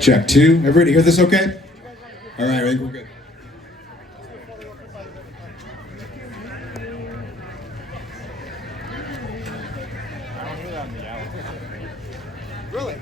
Check two. Everybody hear this okay? All right, I think we're good. Really?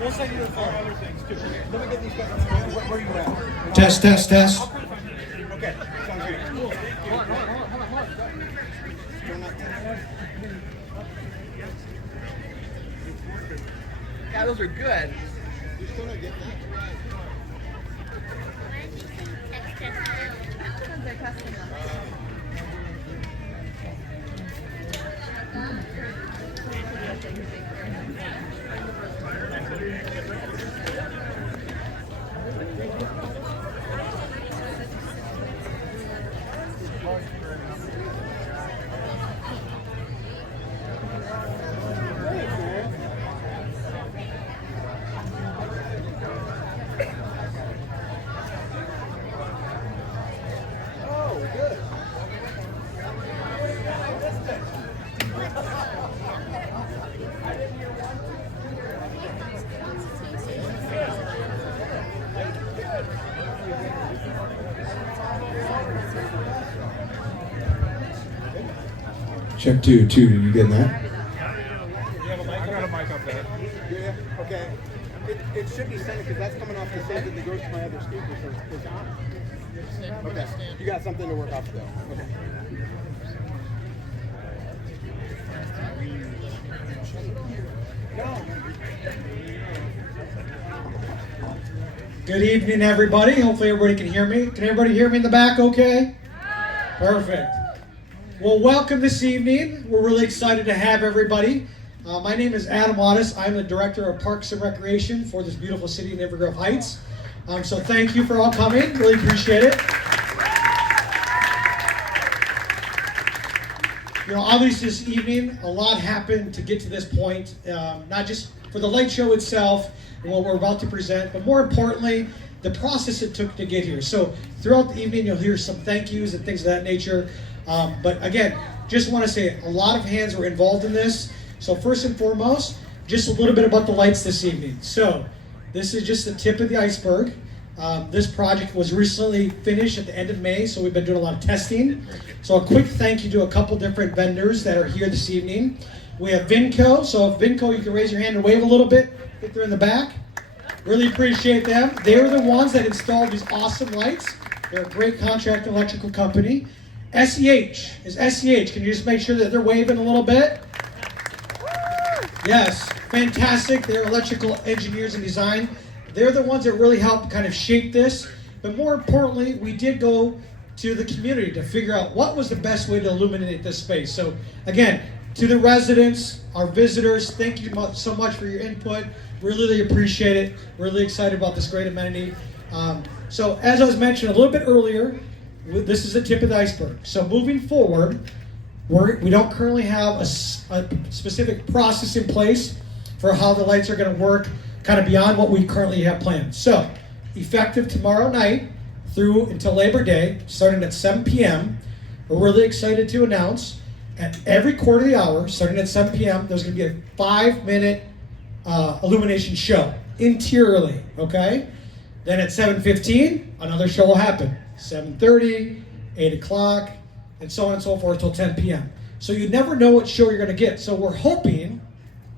We'll send you the phone. Other things too. Let me get these guys. Where are you at? Test. Okay, sounds good. Hold on. Yeah, those are good. You're still not getting that? They're testing them. Check two. Did you get that? I got a mic up there. Yeah, okay. It should be sent because that's coming off the same that goes to my other speaker, so it's on. Okay. You got something to work off still. Okay. Good evening, everybody. Hopefully everybody can hear me. Can everybody hear me in the back okay? Perfect. Well, welcome this evening. We're really excited to have everybody. My name is Adam Wattis. I'm the Director of Parks and Recreation for this beautiful city in Inver Grove Heights. So thank you for all coming. Really appreciate it. You know, obviously this evening, a lot happened to get to this point, not just for the light show itself and what we're about to present, but more importantly, the process it took to get here. So throughout the evening, you'll hear some thank yous and things of that nature. But again, just want to say a lot of hands were involved in this. So first and foremost, just a little bit about the lights this evening. So this is just the tip of the iceberg. This project was recently finished at the end of May, so we've been doing a lot of testing. So a quick thank you to a couple different vendors that are here this evening. We have Vinco. So if Vinco, you can raise your hand and wave a little bit if they're in the back. Really appreciate them. They're the ones that installed these awesome lights. They're a great contract electrical company. SEH is SEH. Can you just make sure that they're waving a little bit? Yes, fantastic. They're electrical engineers and design. They're the ones that really helped kind of shape this. But more importantly, we did go to the community to figure out what was the best way to illuminate this space. So again, to the residents, our visitors, thank you so much for your input. Really appreciate it. Really excited about this great amenity. So as I was mentioning a little bit earlier, this is the tip of the iceberg. So moving forward, we don't currently have a specific process in place for how the lights are going to work, kind of beyond what we currently have planned. So effective tomorrow night through until Labor Day, starting at 7 p.m. We're really excited to announce at every quarter of the hour, starting at 7 p.m., there's going to be a 5-minute illumination show, interiorly, okay? Then at 7:15, another show will happen. 7:30, 8 o'clock, and so on and so forth till 10 p.m. So you never know what show you're going to get. So we're hoping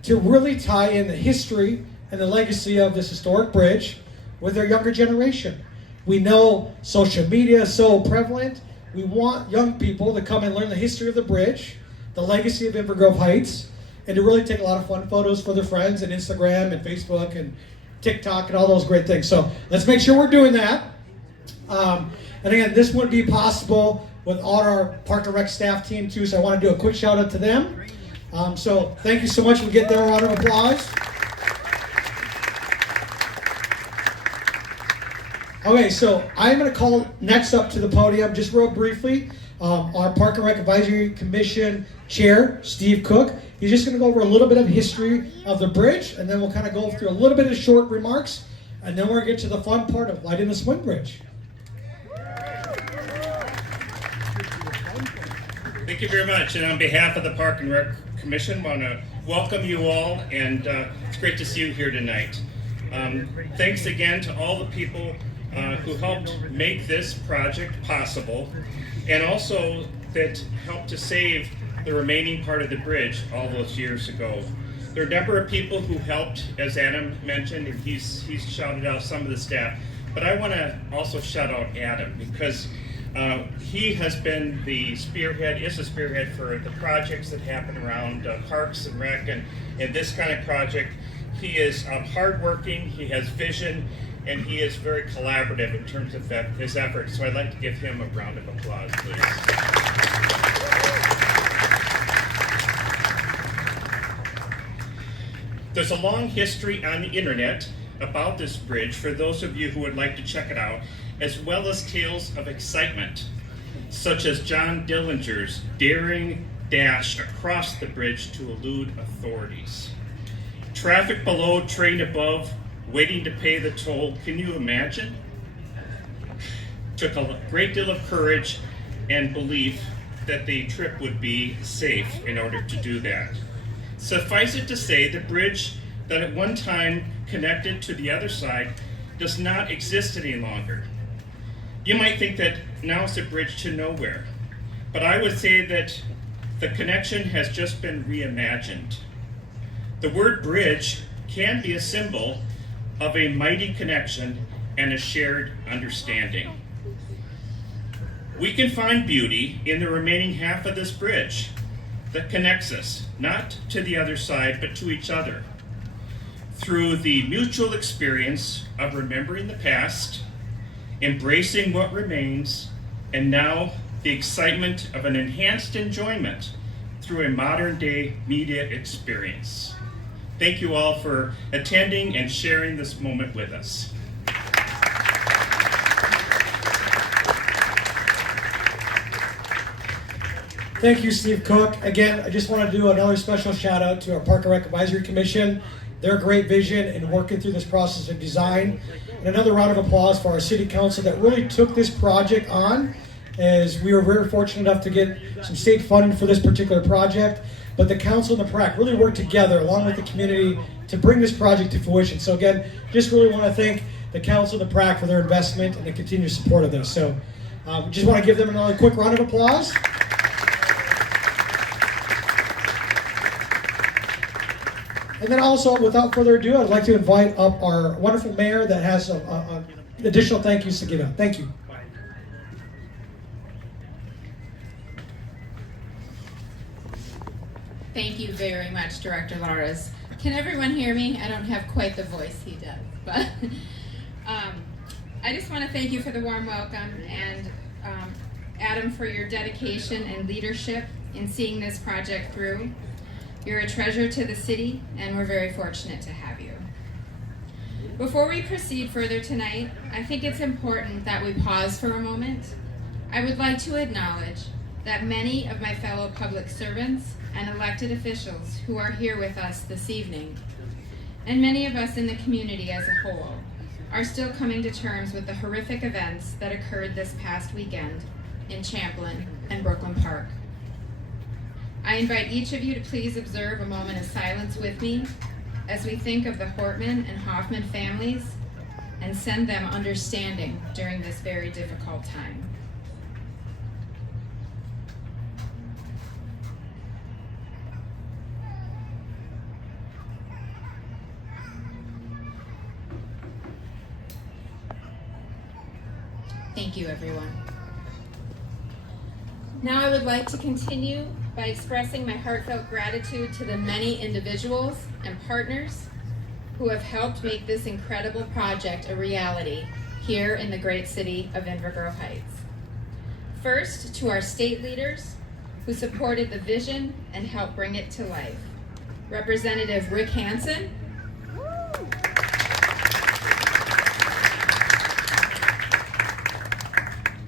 to really tie in the history and the legacy of this historic bridge with our younger generation. We know social media is so prevalent. We want young people to come and learn the history of the bridge, the legacy of Inver Grove Heights, and to really take a lot of fun photos for their friends and Instagram and Facebook and TikTok and all those great things. So let's make sure we're doing that. And again, this wouldn't be possible without our Park and Rec staff team too, so I want to do a quick shout out to them. So thank you so much. We'll get their round of applause. Okay, so I'm going to call next up to the podium, just real briefly, our Park and Rec Advisory Commission Chair, Steve Cook. He's just going to go over a little bit of history of the bridge, and then we'll kind of go through a little bit of short remarks, and then we're going to get to the fun part of lighting the swing bridge. Thank you very much, and on behalf of the Park and Rec Commission, I want to welcome you all, and it's great to see you here tonight. Thanks again to all the people who helped make this project possible, and also that helped to save the remaining part of the bridge all those years ago. There are a number of people who helped, as Adam mentioned, and he's shouted out some of the staff, but I want to also shout out Adam, because he has been the spearhead, is the spearhead for the projects that happen around Parks and Rec and this kind of project. He is hardworking, he has vision, and he is very collaborative in terms of his efforts. So I'd like to give him a round of applause, please. There's a long history on the internet about this bridge for those of you who would like to check it out, as well as tales of excitement, such as John Dillinger's daring dash across the bridge to elude authorities. Traffic below, train above, waiting to pay the toll. Can you imagine? Took a great deal of courage and belief that the trip would be safe in order to do that. Suffice it to say, the bridge that at one time connected to the other side does not exist any longer. You might think that now it's a bridge to nowhere, but I would say that the connection has just been reimagined. The word bridge can be a symbol of a mighty connection and a shared understanding. We can find beauty in the remaining half of this bridge that connects us, not to the other side, but to each other, through the mutual experience of remembering the past, embracing what remains, and now the excitement of an enhanced enjoyment through a modern-day media experience. Thank you all for attending and sharing this moment with us. Thank you, Steve Cook. Again, I just want to do another special shout out to our Park and Rec Advisory Commission, their great vision in working through this process of design. And another round of applause for our City Council that really took this project on, as we were very fortunate enough to get some state funding for this particular project. But the council and the PRAC really worked together along with the community to bring this project to fruition. So again, just really want to thank the council and the PRAC for their investment and the continued support of this. So we just want to give them another quick round of applause. And then also, without further ado, I'd like to invite up our wonderful mayor that has additional thank yous to give out. Thank you. Thank you very much, Director Laras. Can everyone hear me? I don't have quite the voice he does, but I just want to thank you for the warm welcome, and Adam, for your dedication and leadership in seeing this project through. You're a treasure to the city, and we're very fortunate to have you. Before we proceed further tonight, I think it's important that we pause for a moment. I would like to acknowledge that many of my fellow public servants and elected officials who are here with us this evening, and many of us in the community as a whole, are still coming to terms with the horrific events that occurred this past weekend in Champlin and Brooklyn Park. I invite each of you to please observe a moment of silence with me as we think of the Hortman and Hoffman families and send them understanding during this very difficult time. Thank you, everyone. Now I would like to continue by expressing my heartfelt gratitude to the many individuals and partners who have helped make this incredible project a reality here in the great city of Inver Grove Heights. First, to our state leaders who supported the vision and helped bring it to life. Representative Rick Hansen,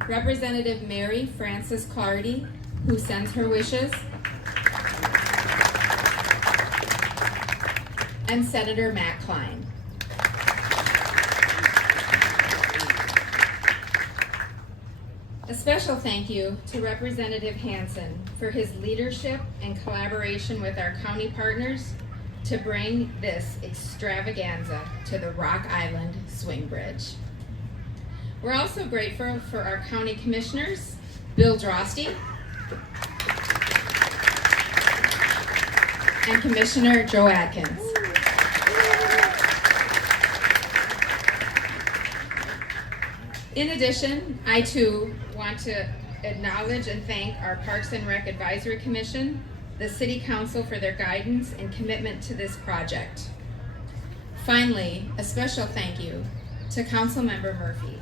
Representative Mary Frances Clardy, who sends her wishes, and Senator Matt Klein. A special thank you to Representative Hansen for his leadership and collaboration with our county partners to bring this extravaganza to the Rock Island Swing Bridge. We're also grateful for our county commissioners, Bill Drosty and Commissioner Joe Atkins. In addition, I too want to acknowledge and thank our Parks and Rec Advisory Commission, the City Council for their guidance and commitment to this project. Finally, a special thank you to Councilmember Murphy,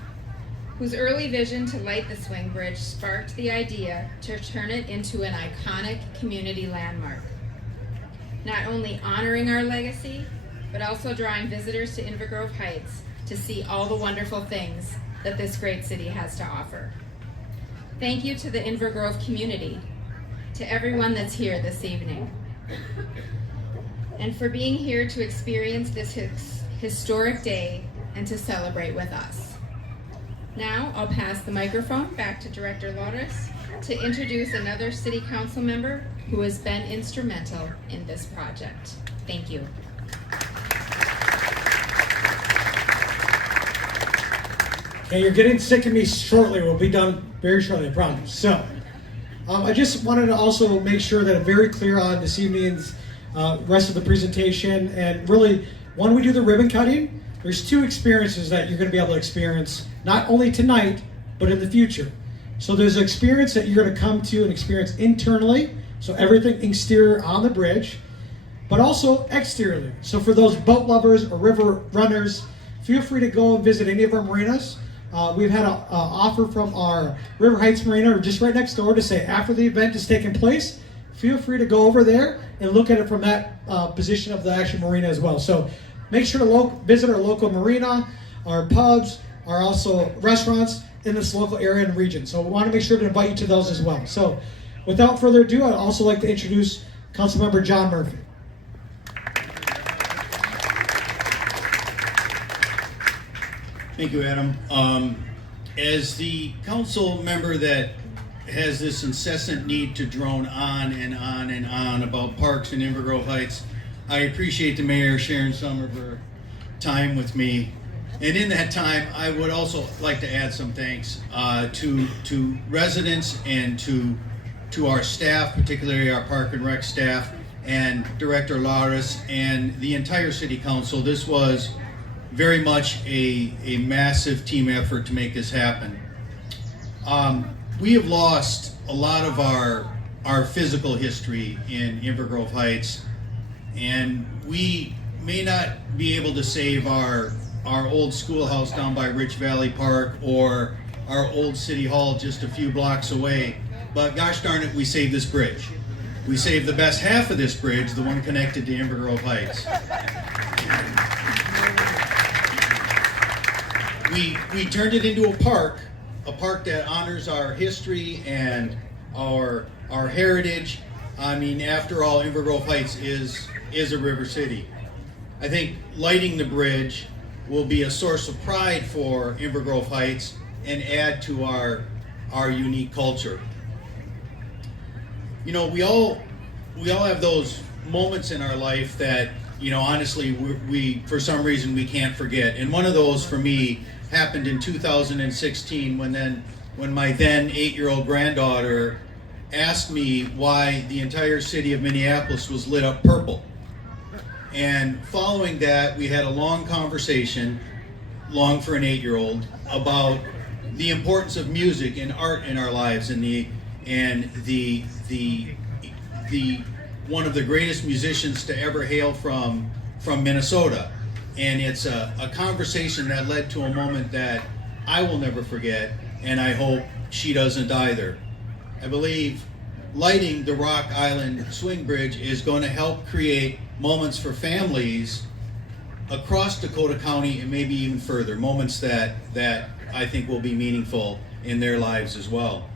whose early vision to light the swing bridge sparked the idea to turn it into an iconic community landmark, not only honoring our legacy, but also drawing visitors to Inver Grove Heights to see all the wonderful things that this great city has to offer. Thank you to the Inver Grove community, to everyone that's here this evening, and for being here to experience this historic day and to celebrate with us. Now I'll pass the microphone back to Director Loris to introduce another City Council member who has been instrumental in this project. Thank you. Okay, you're getting sick of me shortly. We'll be done very shortly, I promise. So, I just wanted to also make sure that I'm very clear on this evening's rest of the presentation. And really, when we do the ribbon cutting, there's two experiences that you're going to be able to experience, not only tonight, but in the future. So there's an experience that you're going to come to and experience internally, so everything exterior on the bridge, but also exteriorly. So for those boat lovers or river runners, feel free to go and visit any of our marinas. We've had an offer from our River Heights Marina, or just right next door, to say after the event is taking place, feel free to go over there and look at it from that position of the actual marina as well. So make sure to visit our local marina, our pubs, our also restaurants in this local area and region. So we want to make sure to invite you to those as well. So without further ado, I'd also like to introduce Councilmember John Murphy. Thank you, Adam. As the council member that has this incessant need to drone on and on and on about parks in Inver Grove Heights, I appreciate the mayor sharing some of her time with me. And in that time, I would also like to add some thanks to residents and to our staff, particularly our Park and Rec staff, and Director Laris and the entire City Council. This was very much a massive team effort to make this happen. We have lost a lot of our physical history in Inver Grove Heights, and we may not be able to save our old schoolhouse down by Rich Valley Park or our old city hall just a few blocks away, but gosh darn it, we saved this bridge. We saved the best half of this bridge, the one connected to Inver Grove Heights. We turned it into a park that honors our history and our heritage. I mean, after all, Inver Grove Heights is a river city. I think lighting the bridge will be a source of pride for Inver Grove Heights and add to our unique culture. You know, we all have those moments in our life that, you know, honestly, we for some reason we can't forget. And one of those for me happened in 2016 when my then 8-year-old granddaughter asked me why the entire city of Minneapolis was lit up purple. And following that, we had a long conversation, long for an 8-year-old, about the importance of music and art in our lives, and the one of the greatest musicians to ever hail from Minnesota. And it's a conversation that led to a moment that I will never forget, and I hope she doesn't either. I believe lighting the Rock Island Swing Bridge is going to help create moments for families across Dakota County and maybe even further, moments that I think will be meaningful in their lives as well.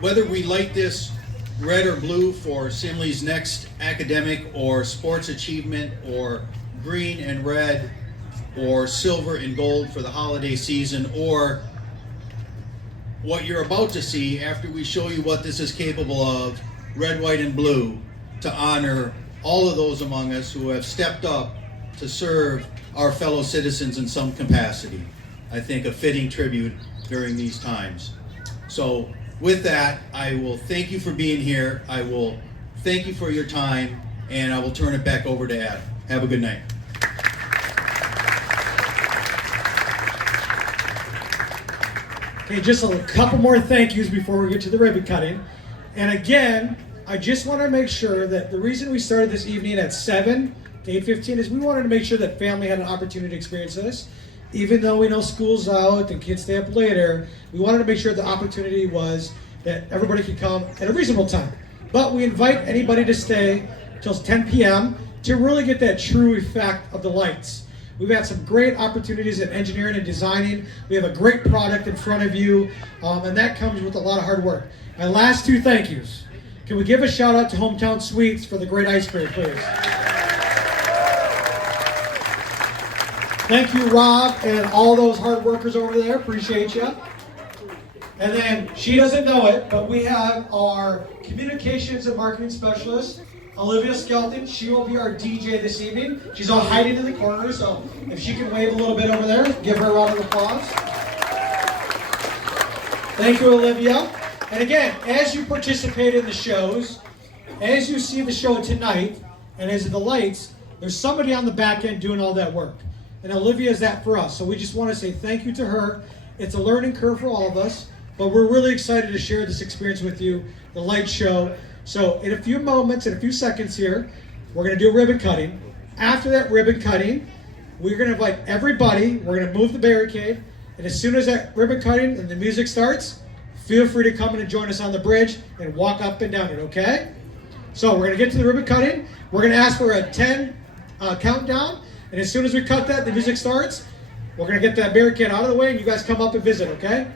Whether we light this red or blue for Simley's next academic or sports achievement, or green and red, or silver and gold for the holiday season, or what you're about to see after we show you what this is capable of, red, white, and blue, to honor all of those among us who have stepped up to serve our fellow citizens in some capacity. I think a fitting tribute during these times. So with that, I will thank you for being here. I will thank you for your time, and I will turn it back over to Adam. Have a good night. Okay, just a couple more thank yous before we get to the ribbon cutting. And again, I just want to make sure that the reason we started this evening at 7 to 8:15 is we wanted to make sure that family had an opportunity to experience this. Even though we know school's out and kids stay up later, we wanted to make sure the opportunity was that everybody could come at a reasonable time. But we invite anybody to stay till 10 p.m. to really get that true effect of the lights. We've had some great opportunities in engineering and designing. We have a great product in front of you, and that comes with a lot of hard work. My last two thank yous. Can we give a shout out to Hometown Sweets for the great ice cream, please? Thank you, Rob, and all those hard workers over there. Appreciate you. And then, she doesn't know it, but we have our communications and marketing specialist, Olivia Skelton. She will be our DJ this evening. She's all hiding in the corner, so if she can wave a little bit over there, give her a round of applause. Thank you, Olivia. And again, as you participate in the shows, as you see the show tonight, and as the lights, there's somebody on the back end doing all that work. And Olivia is that for us. So we just want to say thank you to her. It's a learning curve for all of us, but we're really excited to share this experience with you, the light show. So in a few moments, in a few seconds here, we're going to do a ribbon cutting. After that ribbon cutting, we're going to invite everybody. We're going to move the barricade. And as soon as that ribbon cutting and the music starts, feel free to come in and join us on the bridge and walk up and down it, okay? So we're going to get to the ribbon cutting. We're going to ask for a 10 countdown. And as soon as we cut that, the music starts, we're going to get that barricade out of the way and you guys come up and visit, okay?